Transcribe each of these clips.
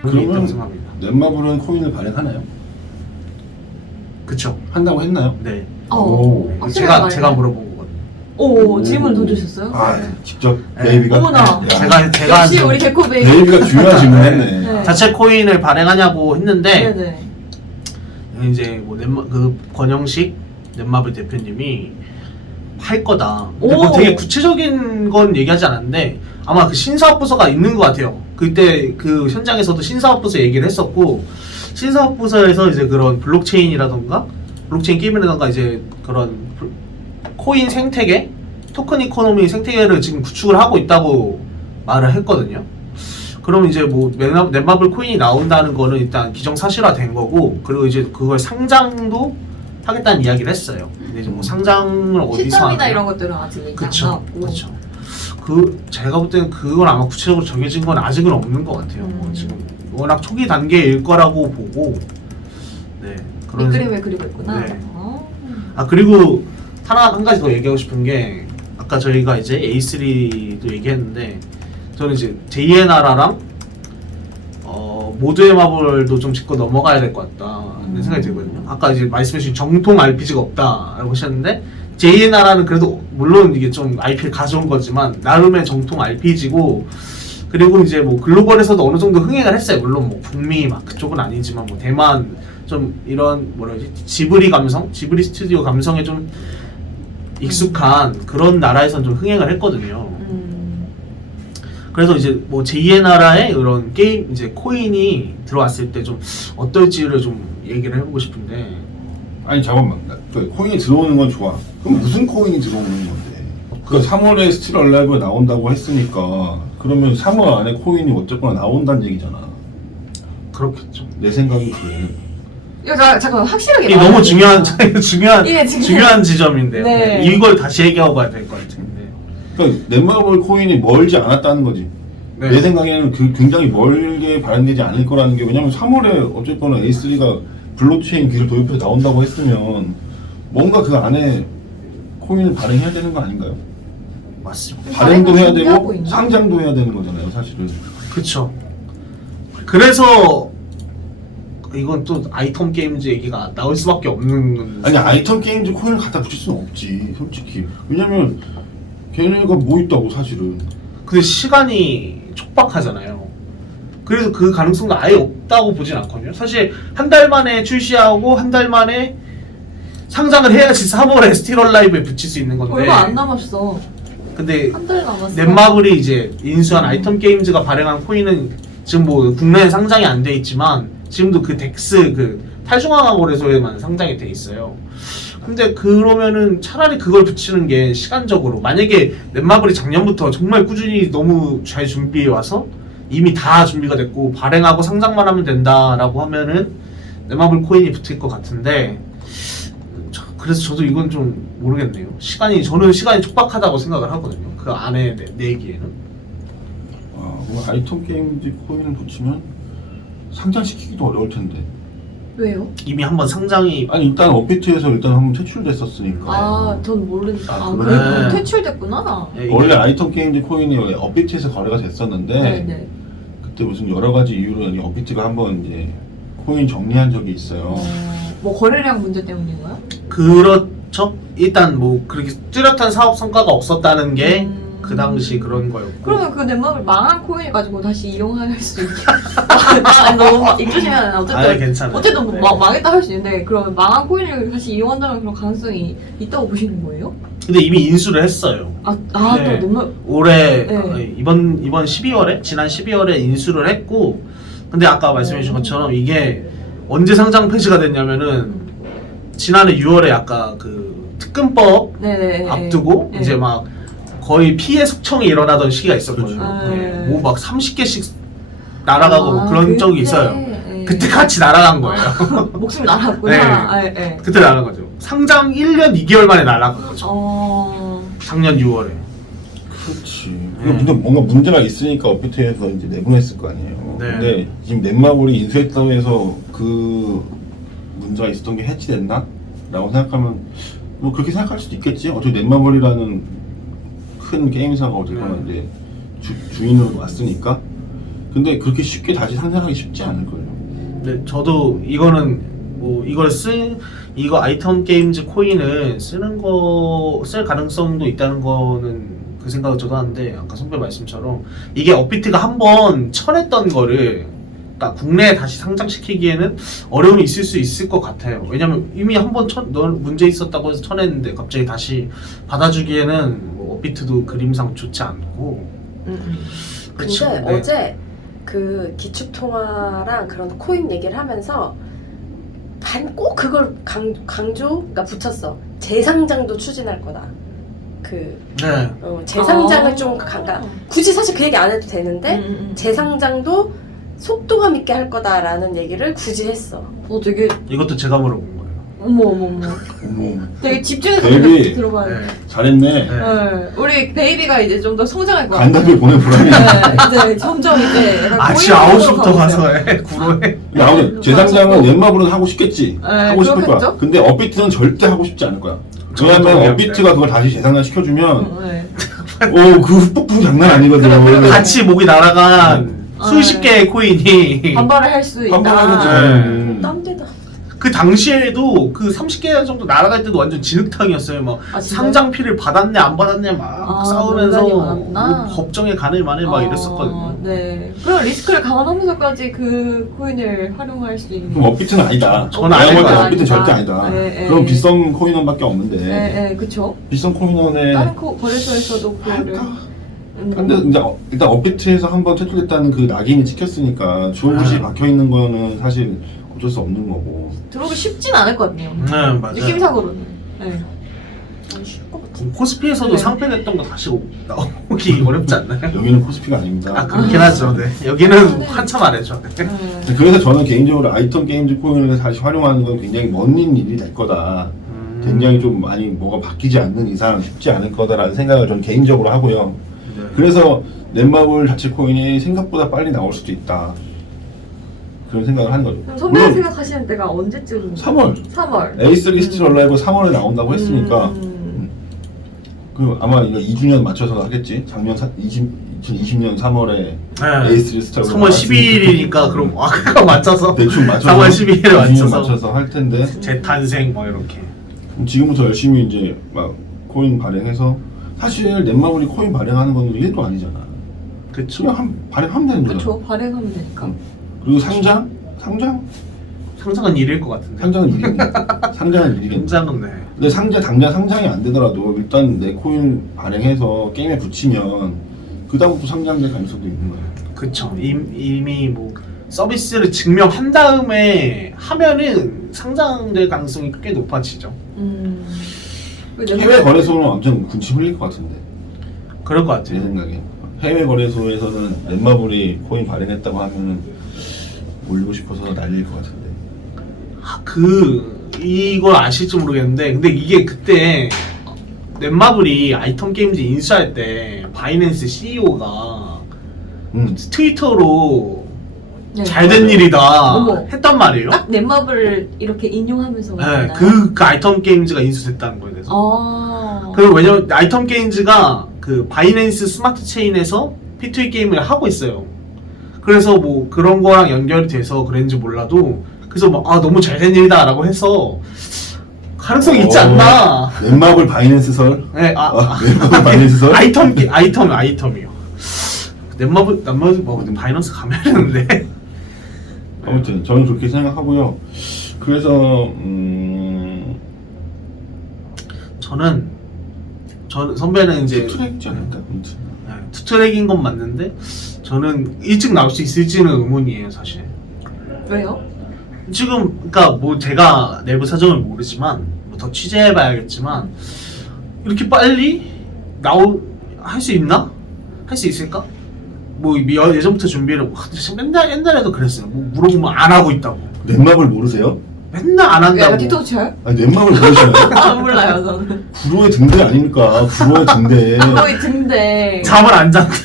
그런 게 있다고 그러면 생각합니다. 넷마블은 코인을 발행하나요? 그쵸. 한다고 했나요? 네. 오. 제가 물어본 거거든요. 오, 질문 던져주셨어요? 아, 직접 네. 베이비가. 어머나. 야, 제가 역시 우리 개코 베이비. 베이비가 중요한 질문했네. 네. 자체 코인을 발행하냐고 했는데 네네. 이제 뭐 그 권영식 넷마블 대표님이 할 거다. 근데 뭐 오. 되게 구체적인 건 얘기하지 않았는데 아마 그 신사업부서가 있는 것 같아요. 그때 그 현장에서도 신사업부서 얘기를 했었고 신사업부서에서 이제 그런 블록체인이라던가 블록체인 게임이라던가 이제 그런 코인 생태계, 토큰 이코노미 생태계를 지금 구축을 하고 있다고 말을 했거든요. 그럼 이제 뭐 넷마블 코인이 나온다는 거는 일단 기정사실화된 거고, 그리고 이제 그걸 상장도 하겠다는 이야기를 했어요. 근데 이제 뭐 상장을 어디서 시점이나 하느냐? 이런 것들은 아직 얘기 안 그쵸, 나왔고. 그쵸. 그 제가 볼 때는 그건 아마 구체적으로 정해진 건 아직은 없는 것 같아요. 지금 워낙 초기 단계일 거라고 보고, 네 그런. 밑그림을 그리고 있구나. 네. 아 그리고 한 가지 더 얘기하고 싶은 게 아까 저희가 이제 A3도 얘기했는데 저는 이제 제2의 나라랑 모두의 마블도 좀 짚고 넘어가야 될 것 같다는 생각이 들거든요. 아까 이제 말씀해주신 정통 RPG가 없다라고 하셨는데 제2의 나라는 그래도 물론 이게 좀 IP를 가져온 거지만 나름의 정통 RPG고, 그리고 이제 뭐 글로벌에서도 어느 정도 흥행을 했어요. 물론 뭐 북미 막 그쪽은 아니지만 뭐 대만 좀 이런 뭐라 그러지 지브리 감성, 지브리 스튜디오 감성에 좀 익숙한 그런 나라에선 좀 흥행을 했거든요. 그래서 이제 뭐 제2의 나라의 그런 게임 이제 코인이 들어왔을 때 좀 어떨지를 좀 얘기를 해보고 싶은데. 아니 잠깐만, 그 코인이 들어오는 건 좋아. 그럼 무슨 코인이 들어오는 건데? 그 3월에 스틸 얼라이브가 나온다고 했으니까 그러면 3월 안에 코인이 어쨌거나 나온다는 얘기잖아. 그렇겠죠. 내 생각이 그래. 이거 잠깐 확실하게 이게 너무 중요한 이게 중요한 지점인데요. 네. 이걸 다시 얘기하고 가야 될 것 같은데. 그러니까 넷마블 코인이 멀지 않았다는 거지. 네. 내 생각에는 그 굉장히 멀게 발행되지 않을 거라는 게, 왜냐면 3월에 어쨌거나 A3가 블록체인 기술 도입해서 나온다고 했으면 뭔가 그 안에 코인을 발행해야 되는 거 아닌가요? 맞습니다. 발행도 해야 준비하고 되고 있나? 상장도 해야 되는 거잖아요, 사실은. 그쵸. 그래서 이건 또 아이템 게임즈 얘기가 나올 수밖에 없는. 아니, 아이템 게임즈 코인을 갖다 붙일 수는 없지, 솔직히. 왜냐면 걔네가 뭐 있다고, 사실은. 근데 시간이 촉박하잖아요. 그래서 그 가능성도 아예 없다고 보진 않거든요. 사실 한 달 만에 출시하고 한 달 만에 상장을 해야지 3월에 스틸 얼라이브에 붙일 수 있는 건데. 얼마 안 남았어. 근데 한 달 남았어. 넷마블이 이제 인수한 아이템 게임즈가 발행한 코인은 지금 뭐 국내에 상장이 안 돼 있지만 지금도 그 덱스 그 탈중앙화 거래소에만 상장이 돼 있어요. 근데 그러면은 차라리 그걸 붙이는 게 시간적으로, 만약에 넷마블이 작년부터 정말 꾸준히 너무 잘 준비해 와서 이미 다 준비가 됐고 발행하고 상장만 하면 된다라고 하면은 넷마블 코인이 붙을 것 같은데, 그래서 저도 이건 좀 모르겠네요. 저는 시간이 촉박하다고 생각을 하거든요. 그 안에 내기에는. 그럼 아이템 게임즈 코인을 붙이면 상장시키기도 어려울 텐데. 왜요? 이미 한번 상장이. 아니, 일단 업비트에서 일단 한번 퇴출됐었으니까. 전 모르니까. 아, 그래? 그래. 퇴출됐구나. 원래 아이템 게임즈 코인이 업비트에서 거래가 됐었는데, 네네. 그때 무슨 여러 가지 이유로 업비트가 한번 이제 코인 정리한 적이 있어요. 뭐 거래량 문제 때문인가요? 그렇죠. 일단 뭐 그렇게 뚜렷한 사업 성과가 없었다는 게 그 당시 그런 거였고. 그러면 그 넷마블 망한 코인을 가지고 다시 이용할 수 있게. 너무 입조시면 어쨌든 아예 괜찮아요. 어쨌든 뭐 네. 망했다 할 수 있는데, 그러면 망한 코인을 다시 이용한다는 그런 가능성이 있다고 보시는 거예요? 근데 이미 인수를 했어요. 네. 또 너무 올해 네. 이번 12월에 지난 12월에 인수를 했고, 근데 아까 말씀해 주신 것처럼 이게 언제 상장 폐지가 됐냐면은 지난해 6월에 아까 그 특근법 네네. 앞두고 네. 이제 막 거의 피해 숙청이 일어나던 시기가 있었거든요. 그렇죠. 네. 뭐 막 30개씩 날아가고 뭐 그런 그때, 적이 있어요. 네. 그때 같이 날아간 거예요. 목숨이 날아갔구나. 네. 네. 그때 날아간 거죠. 상장 1년 2개월 만에 날아간 거죠. 작년 6월에. 그렇지. 근데 뭔가 문제가 있으니까 업비트에서 이제 내보냈을 거 아니에요. 네. 근데 지금 넷마블이 인수했다고 해서 그 문제가 있었던 게 해치됐나? 라고 생각하면 뭐 그렇게 생각할 수도 있겠지. 어차피 넷마블이라는 큰 게임사가 어쨌거나 이제 주인으로 왔으니까. 근데 그렇게 쉽게 다시 상장하기 쉽지 않을걸요. 네, 저도 이거는 뭐 이거 아이템 게임즈 코인을 쓸 가능성도 있다는 거는 그 생각을 저도 하는데 아까 선배 말씀처럼 이게 업비트가 한번 쳐냈던 거를 그러니까 국내에 다시 상장시키기에는 어려움이 있을 수 있을 것 같아요. 왜냐면 이미 한번 문제 있었다고 해서 쳐냈는데 갑자기 다시 받아주기에는 뭐 업비트도 그림상 좋지 않고. 그렇죠. 근데 네. 어제 그 기축통화랑 그런 코인 얘기를 하면서 꼭 그걸 그러니까 붙였어. 재상장도 추진할 거다. 네. 재상장을 좀 그러니까 굳이 사실 그 얘기 안 해도 되는데 재상장도 속도감 있게 할 거다라는 얘기를 굳이 했어. 되게 이것도 제가 물어본 거예요. 어머 어머, 되게 집중해서 베이비. 들어가요. 네. 잘했네. 네. 네. 우리 베이비가 이제 좀 더 성장할 것 간담회 보내보라니. 네, 이제 점점 이제 약간 아침 코인으로 9시부터 가고 가서 있어요. 해. 구로해. 근데 아무튼 재상장은 넷마블은 하고 싶겠지. 하고 싶을 거야. 그렇겠죠? 근데 업비트는 절대 하고 싶지 않을 거야. 저도 왜냐면 동의합니다. 업비트가 그걸 다시 재상장 시켜주면 네. 그 폭풍 장난 아니거든. 그래. 같이 목이 날아간 수십 개의 코인이 반발을 할 수 있다. 한번하겠죠. 땀 되다. 그 당시에도 그 30개 정도 날아갈 때도 완전 진흙탕이었어요. 막 아, 진짜요? 상장피를 받았네 안 받았네 막 싸우면서 논란이 많았구나. 뭐 법정에 가네 마네 막 이랬었거든요. 네. 그런 리스크를 감안하면서까지 그 코인을 활용할 수 있는. 그럼 업비트는 아니다. 저는 내가 아닐 볼 때 거야. 업비트는 절대 아니다. 네, 그럼 네. 비싼 코인원밖에 없는데 네, 그쵸. 비싼 코인원에 다른 거래소에서도 그거를. 할까? 근데 이제 일단 업비트에서 한번 퇴출됐다는 그 낙인이 찍혔으니까 주얼굿이 아. 박혀 있는 거는 사실 어쩔 수 없는 거고. 들어오기 쉽진 않을 것 같네요. 네 맞아요. 느낌상으로는. 네. 쉴것 같아. 코스피에서도 네. 상패됐던 거 다시 나오기 어렵지 않나요? 여기는 코스피가 아닙니다. 아 그렇긴 하죠. 네. 여기는 한참 아래죠. 네. 네. 그래서 저는 개인적으로 아이템 게임즈 코인을 다시 활용하는 건 굉장히 먼 일이 될 거다. 굉장히 좀 많이 뭐가 바뀌지 않는 이상 쉽지 않을 거다라는 생각을 저는 개인적으로 하고요. 네. 그래서 넷마블 자체 코인이 생각보다 빨리 나올 수도 있다. 그런 생각을 하는 거죠. 그럼 선배가 물론 생각하시는 때가 언제쯤? 3월 3월. A3 스틸 얼라이브 3월에 나온다고 했으니까 그 아마 이거 2주년 맞춰서 하겠지. 작년 2020년 3월에 네. A3 스틸 3월 12일이니까 그럼 그거 맞춰서 대충 맞춰서 3월 12일에 2주년 맞춰서 할 텐데 재탄생 뭐 이렇게. 그럼 지금부터 열심히 이제 막 코인 발행해서 사실 넷마블이 코인 발행하는 건 일도 아니잖아. 그쵸. 그냥 발행하면 되는 거잖아. 그쵸. 발행하면 되니까. 그리고 상장 상상은 일일 것 같은데. 상장은 일이겠네. 상장은 일이겠네. 굉장은 네. 근데 당장 상장이 안 되더라도 일단 내 코인 발행해서 게임에 붙이면 그 다음부터 상장될 가능성도 있는 거야. 그쵸. 이미 뭐 서비스를 증명한 다음에 하면은 상장될 가능성이 꽤 높아지죠. 해외 거래소는 완전 군침 흘릴 것 같은데 그럴 것 제 같아요. 생각에. 해외 거래소에서는 넷마블이 코인 발행했다고 하면은 올리고 싶어서 난리일 것 같은데. 이걸 아실지 모르겠는데 근데 이게 그때 넷마블이 아이템 게임즈 인수할 때 바이낸스 CEO가 트위터로 네. 잘된 일이다 어머. 했단 말이에요. 딱 넷마블을 이렇게 인용하면서 네, 말하나요? 그 아이템 게임즈가 인수됐다는 거에 대해서. 그리고 왜냐면 아이템 게임즈가 그 바이낸스 스마트 체인에서 P2E 게임을 하고 있어요. 그래서 뭐 그런 거랑 연결이 돼서 그랬는지 몰라도 그래서 막 너무 잘된 일이다라고 해서 가능성이 있지 않나. 넷마블 바이낸스 설? 네, 넷마블 바이낸스 설? 아이템이요. 넷마블 뭐 바이낸스 가면 되는데. 아무튼 저는 그렇게 생각하고요. 그래서 저는 선배는 이제 투트랙지 않을까? 아무튼. 투트랙인 건 맞는데 저는 일찍 나올 수 있을지는 의문이에요 사실. 왜요? 지금 그러니까 뭐 제가 내부 사정을 모르지만 뭐 더 취재해봐야겠지만 이렇게 빨리 할 수 있나? 할 수 있을까? 뭐 예전부터 준비를 옛날에도 그랬어요. 뭐 물어보면 안 하고 있다고. 넷마블 모르세요? 맨날 안 한다고. 약간 틱톡 쳐요? 아니 넷마블 모르시나요? 안 몰라요 저는. 구로의 등대 아닙니까? 구로의 등대. 거의 등대. 잠을 안 잤는데.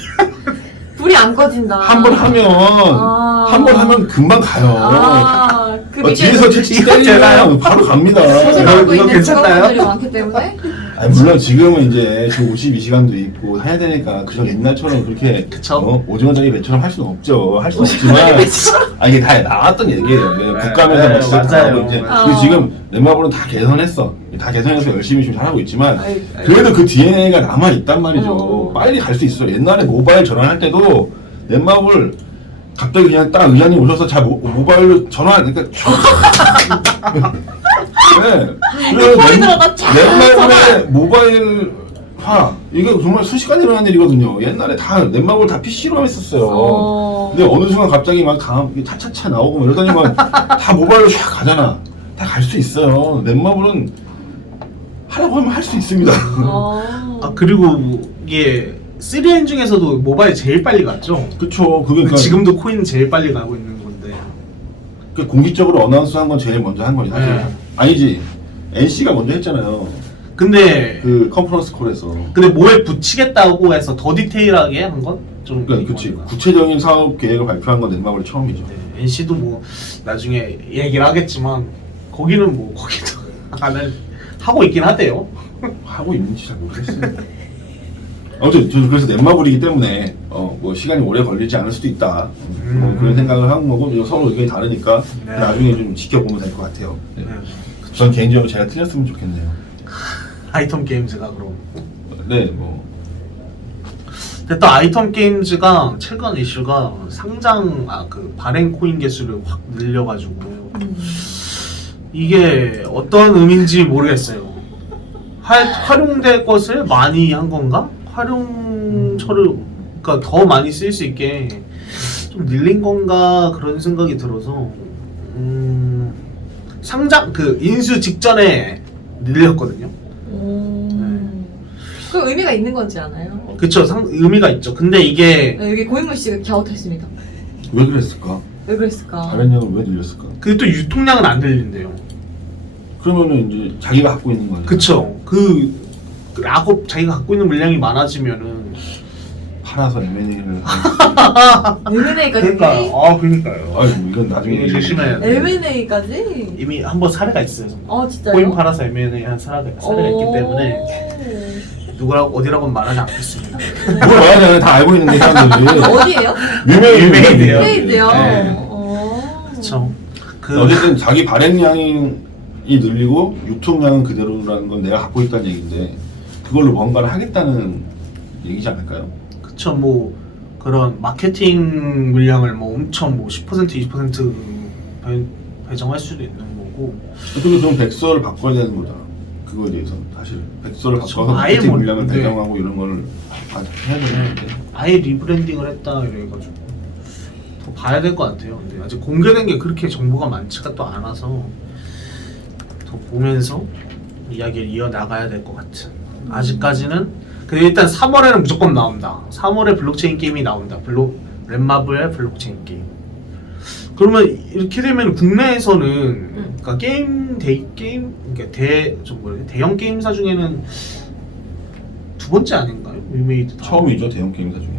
불이 안 꺼진다. 한 번 하면 금방 가요. 그 밑에 뒤에서 채찍 이거 되나요? 때리면 바로 갑니다. 고생하고 이거 있는 괜찮나요? 직원분들이 많기 때문에. 아니, 물론 지금은 이제 주 52시간도 있고 해야 되니까 그저 옛날처럼 그렇게 그쵸. 오징어장이 배처럼 할 수는 없죠. 할 수 없지만 아 이게 다 나왔던 얘기예요. 국감에서 네, 막 시작하고 맞아요. 이제 어. 근데 지금 넷마블은 다 개선했어. 다 개선해서 열심히 지금 잘하고 있지만 아이, 아이. 그래도 그 DNA가 남아 있단 말이죠. 어. 빨리 갈 수 있어. 옛날에 모바일 전환할 때도 넷마블 갑자기 그냥 딱 의장님 오셔서 자 모바일로 전화 그러니까 네. 그래서 포인트로다 쫙 넷마블의 모바일화 이게 정말 순식간에 일어난 일이거든요. 옛날에 다 넷마블 다 PC로 했었어요. 근데 어느 순간 갑자기 막 다음 차차차 나오고 막 이러더니 다 모바일로 쫙 가잖아. 다 갈 수 있어요. 넷마블은 하라고 하면 할 수 있습니다. 아 그리고 이게 3N 중에서도 모바일 제일 빨리 갔죠. 그쵸. 그게 그러니까 지금도 코인 제일 빨리 가고 있는 건데. 그 공식적으로 어나운스 한 건 제일 먼저 한 거지 사실. 네. 아니지. NC가 먼저 했잖아요. 근데 그 컨퍼런스 콜에서. 근데 뭐에 붙이겠다고 해서 더 디테일하게 한 건 좀. 그러니까 그치. 구체적인 사업 계획을 발표한 건 넷마블이 처음이죠. NC도 뭐 나중에 얘기를 하겠지만 거기는 뭐 거기도 안 하고 있긴 하대요. 하고 있는지 잘 모르겠어요. 아무튼 저는 그래서 넷마블이기 때문에 뭐 시간이 오래 걸리지 않을 수도 있다. 뭐 그런 생각을 한 거고 서로 의견이 다르니까 네. 나중에 좀 지켜보면 될 것 같아요. 네. 네. 전 개인적으로 제가 틀렸으면 좋겠네요. 아이템 게임즈가 그럼. 네, 뭐 근데 또 아이템 게임즈가 최근 이슈가 상장 그 발행 코인 개수를 확 늘려가지고 이게 어떤 의미인지 모르겠어요. 활용될 것을 많이 한 건가? 활용처를 그러니까 더 많이 쓸 수 있게 좀 늘린 건가 그런 생각이 들어서 상장 그 인수 직전에 늘렸거든요. 그 의미가 있는 건지 아나요? 그쵸, 의미가 있죠. 근데 이게 네, 여기 고인물 씨가 갸웃했습니다. 왜 그랬을까? 왜 그랬을까? 발행량을 왜 늘렸을까? 그게 또 유통량은 안 늘린대요. 그러면은 이제 자기가 갖고 있는 거죠. 그쵸. 락업 자기가 갖고 있는 물량이 많아지면은 팔아서 M&A를 M&A까지? 그러니까요. 아유 이건 나중에 조심해야 돼. M&A까지? 이미 한번 사례가 있어요. 진짜요? 코인 팔아서 M&A 한 사례가 있기 때문에 누구라고 어디라고 말하지 않겠습니다. 뭘 말하지 않아요. 다 알고 있는데 사람들이 어디예요? 유명해요. 페이드요? 네. 그쵸. 어쨌든 자기 발행량이 늘리고 유통량은 그대로라는 건 내가 갖고 있다는 얘기인데 그걸로 뭔가를 하겠다는 얘기지 않을까요? 그쵸. 뭐 그런 마케팅 물량을 뭐 엄청 뭐 10% 20% 배정할 수도 있는 거고. 근데 그럼 백서를 바꿔야 되는 거잖아. 그거에 대해서 사실 백서를 바꿔서 아예 마케팅 뭐- 물량을 네. 배정하고 이런 거를 해야 되는데 아예 리브랜딩을 했다 이래가지고 더 봐야 될 것 같아요. 근데 아직 공개된 게 그렇게 정보가 많지가 또 않아서 더 보면서 이야기를 이어나가야 될 것 같은. 아직까지는 근데 일단 3월에는 무조건 나온다. 3월에 블록체인 게임이 나온다. 넷마블의 블록체인 게임. 그러면 이렇게 되면 국내에서는 그러니까 대형 게임사 중에는 두 번째 아닌가요? 위메이드 처음이죠 대형 게임사 중에.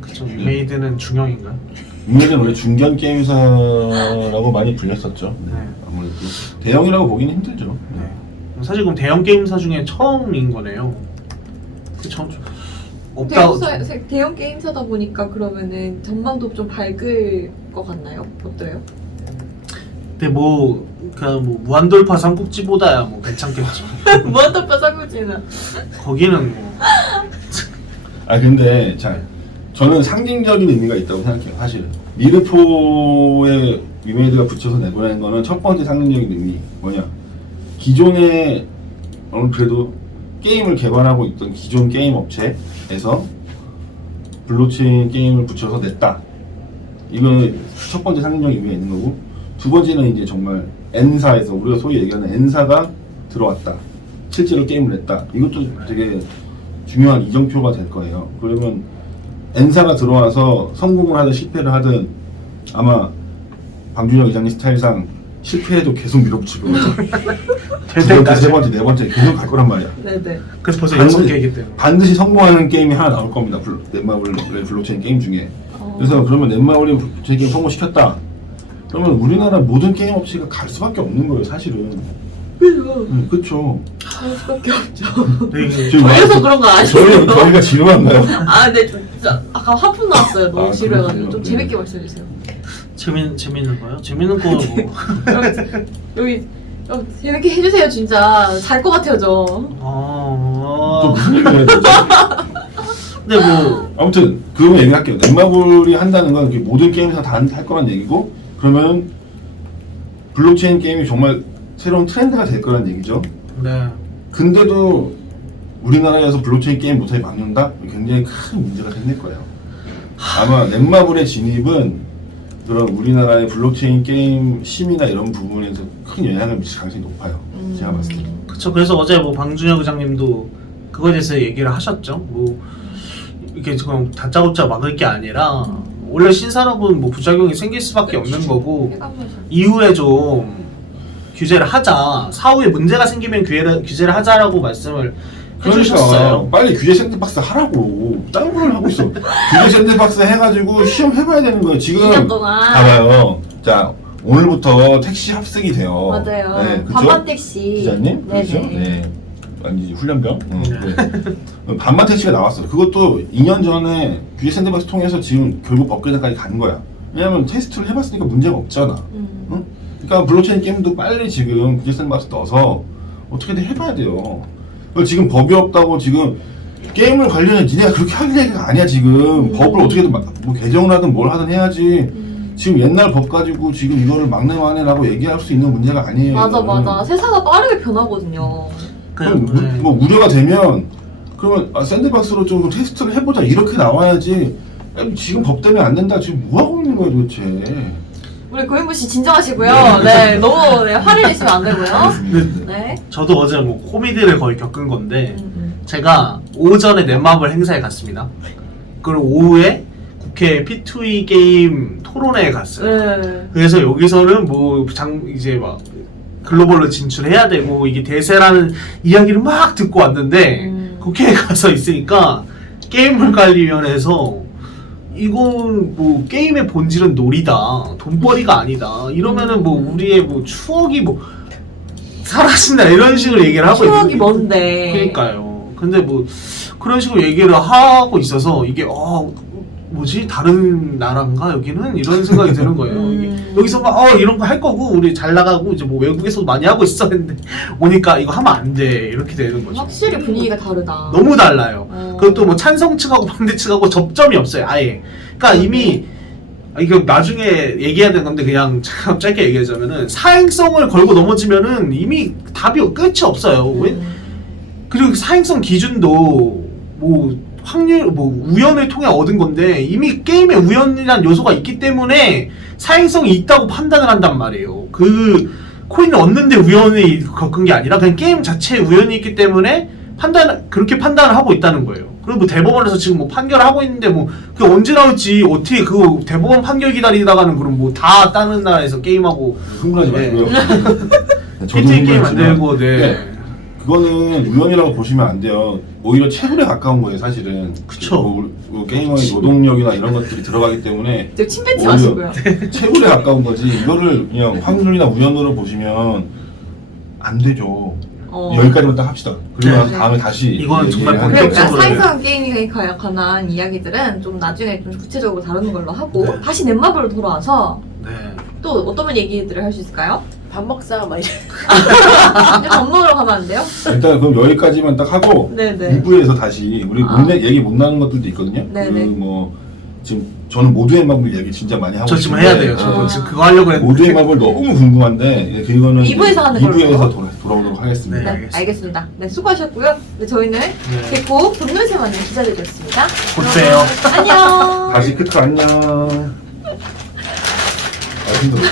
그쵸. 위메이드는 중형인가요? 국내는 원래 중견 게임사라고 많이 불렸었죠. 네. 네. 아무래도 대형이라고 보기는 힘들죠. 네. 사실 그럼 대형 게임사 중에 처음인 거네요. 그쵸? 대형 게임사다 보니까 그러면은 전망도 좀 밝을 것 같나요? 어때요? 근데 뭐 무한돌파 삼국지보다야 뭐 괜찮겠죠. 무한도파 삼국지는 거기는 뭐 근데 저는 상징적인 의미가 있다고 생각해요. 사실 미르포에 위메이드가 붙여서 내보낸 거는 첫 번째 상징적인 의미 뭐냐? 기존에 그래도 게임을 개발하고 있던 기존 게임 업체에서 블록체인 게임을 붙여서 냈다. 이거는 첫 번째 상징적인 의미가 있는 거고, 두 번째는 이제 정말 N사에서 우리가 소위 얘기하는 N사가 들어왔다. 실제로 게임을 냈다. 이것도 되게 중요한 이정표가 될 거예요. 그러면 N사가 들어와서 성공을 하든 실패를 하든 아마 방준혁 이장님 스타일상 실패해도 계속 밀어붙일 거거든요. 두 번째, 세 번째, 네 번째 계속 갈 거란 말이야. 네네. 그래서 벌써 반드시- 6개이기 때문에 반드시 성공하는 게임이 하나 나올 겁니다. 넷마블의 블록체인 게임 중에. 그래서 그러면 넷마블이 블록체인 게임 성공시켰다. 그러면 우리나라 모든 게임 업체가 갈 수밖에 없는 거예요, 사실은. 그쵸. 할 수밖에 없죠. 지금 그래서 그런 거 아니에요? 저희가 지루한가요? 아, 네, 진짜 아까 하품 나왔어요. 너무 아, 지루해가지고 그렇군요. 좀 재밌게 말씀해 주세요. 재밌는 거요? 재밌는 거 뭐. 여기 재밌게 해주세요. 진짜 잘 것 같아요, 저. 또 무슨 얘기를 해야 되지? 근데 뭐 아무튼 그거 얘기할게요. 넷마블이 한다는 건 모든 게임에서 다 할 거란 얘기고, 그러면 블록체인 게임이 정말 새로운 트렌드가 될 거란 얘기죠. 네. 근데도 우리나라에서 블록체인 게임 못하게 막는다? 굉장히 큰 문제가 생길 거예요. 아마 넷마블의 진입은 그런 우리나라의 블록체인 게임 심의나 이런 부분에서 큰 영향을 미칠 가능성이 높아요. 제가 봤을 때. 그쵸. 그래서 어제 뭐 방준혁 의장님도 그거에 대해서 얘기를 하셨죠. 뭐 이렇게 지금 다짜고짜 막을 게 아니라 원래 신산업은 뭐 부작용이 생길 수밖에 없는 거고 이후에 좀 규제를 하자. 사후에 문제가 생기면 규제를 하자라고 말씀을 해주셨어요. 그러니까 빨리 규제 샌드박스 하라고. 딴 걸 하고 있어. 규제 샌드박스 해가지고 시험 해봐야 되는 거예요. 지금 2년 동안. 봐봐요. 자, 오늘부터 택시 합승이 돼요. 맞아요. 네, 그쵸? 반반 택시. 기자님? 그렇죠? 네네. 네. 아니지 훈련병? 네. 반반 택시가 나왔어. 그것도 2년 전에 규제 샌드박스 통해서 지금 결국 법규제까지 간 거야. 왜냐면 테스트를 해봤으니까 문제가 없잖아. 응? 그러니까 블록체인 게임도 빨리 지금 규제 샌드박스 넣어서 어떻게든 해봐야 돼요. 지금 법이 없다고 지금 게임을 관련해 니네가 그렇게 할 얘기가 아니야 지금. 법을 어떻게든 뭐 개정을 하든 뭘 하든 해야지. 지금 옛날 법 가지고 지금 이거를 막내만해라고 얘기할 수 있는 문제가 아니에요. 맞아. 세상은 빠르게 변하거든요. 그럼 뭐 우려가 되면 그러면 샌드박스로 좀 테스트를 해보자 이렇게 나와야지. 지금 법 때문에 안 된다. 지금 뭐 하고 있는 거야 도대체. 우리 고인부 씨 진정하시고요. 네, 너무 화를 내시면 안 되고요. 네. 저도 어제 뭐 코미디를 거의 겪은 건데 제가 오전에 넷마블 행사에 갔습니다. 그리고 오후에 국회 P2E 게임 토론회에 갔어요. 네. 그래서 여기서는 뭐 이제 막 글로벌로 진출해야 되고 이게 대세라는 이야기를 막 듣고 왔는데 국회에 가서 있으니까 게임물관리위원회에서 이건 뭐 게임의 본질은 놀이다, 돈벌이가 아니다. 이러면은 뭐 우리의 뭐 추억이 뭐 사라진다 이런 식으로 얘기를 하고 추억이 뭔데. 그러니까요. 근데 뭐 그런 식으로 얘기를 하고 있어서 이게 뭐지 다른 나라인가 여기는 이런 생각이 드는 거예요. 이게 여기서 막 이런 거 할 거고 우리 잘 나가고 이제 뭐 외국에서도 많이 하고 있어 했는데 오니까 이거 하면 안 돼 이렇게 되는 거죠. 확실히 분위기가 다르다. 너무 달라요. 그것도 뭐 찬성 측하고 반대 측하고 접점이 없어요. 아예. 그러니까 이미 이거 나중에 얘기해야 되는 건데 그냥 참 짧게 얘기하자면은 사행성을 걸고 넘어지면은 이미 답이 끝이 없어요. 그리고 사행성 기준도 뭐 확률 뭐 우연을 통해 얻은 건데 이미 게임에 우연이라는 요소가 있기 때문에 사행성이 있다고 판단을 한단 말이에요. 그 코인을 얻는데 우연이 겪은 게 아니라 그냥 게임 자체에 우연이 있기 때문에 그렇게 판단을 하고 있다는 거예요. 그리고 뭐 대법원에서 지금 뭐 판결을 하고 있는데 뭐 그게 언제 나올지 어떻게 그 대법원 판결 기다리다가는 그럼 뭐 다 다른 나라에서 게임하고 흥분하지 마시고요. 저도 PT 게임 흥분했지만 만들고 네. 그거는 우연이라고 보시면 안 돼요. 오히려 채굴에 가까운 거예요, 사실은. 그쵸. 뭐 게이머의 노동력이나 이런 것들이 들어가기 때문에 저 침 뱉지 마시고요. 채굴에 가까운 거지. 이거를 그냥 확률이나 우연으로 보시면 안 되죠. 여기까지만 딱 합시다. 그리고 나서 다음에 다시 이거는 정말 얘기하는 그러니까 본격적으로 사행성 게임에 관한 이야기들은 좀 나중에 좀 구체적으로 다루는 걸로 하고 네. 다시 넷마블로 돌아와서 네. 또 어떤 얘기들을 할 수 있을까요? 밥 먹자 막 이래. 이제 밥 먹으러 가면 안 돼요? 일단 그럼 여기까지만 딱 하고 네네. 2부에서 다시 우리 얘기 못 나눈 것들도 있거든요. 네네. 뭐 지금 저는 모두의 마블 얘기 진짜 많이 하고 저 지금 싶은데 해야 돼요. 저도 지금 그거 하려고 했는데 모두의 마블 너무 궁금한데 그거는 2부에서 하는 걸로. 2부에서 돌아오도록 하겠습니다. 네, 알겠습니다. 알겠습니다. 네, 수고하셨고요. 네, 저희는 개코 본능세 만난 기자들이었습니다. 곧 봬요. 안녕. 다시 크트 안녕. 아, 힘들어.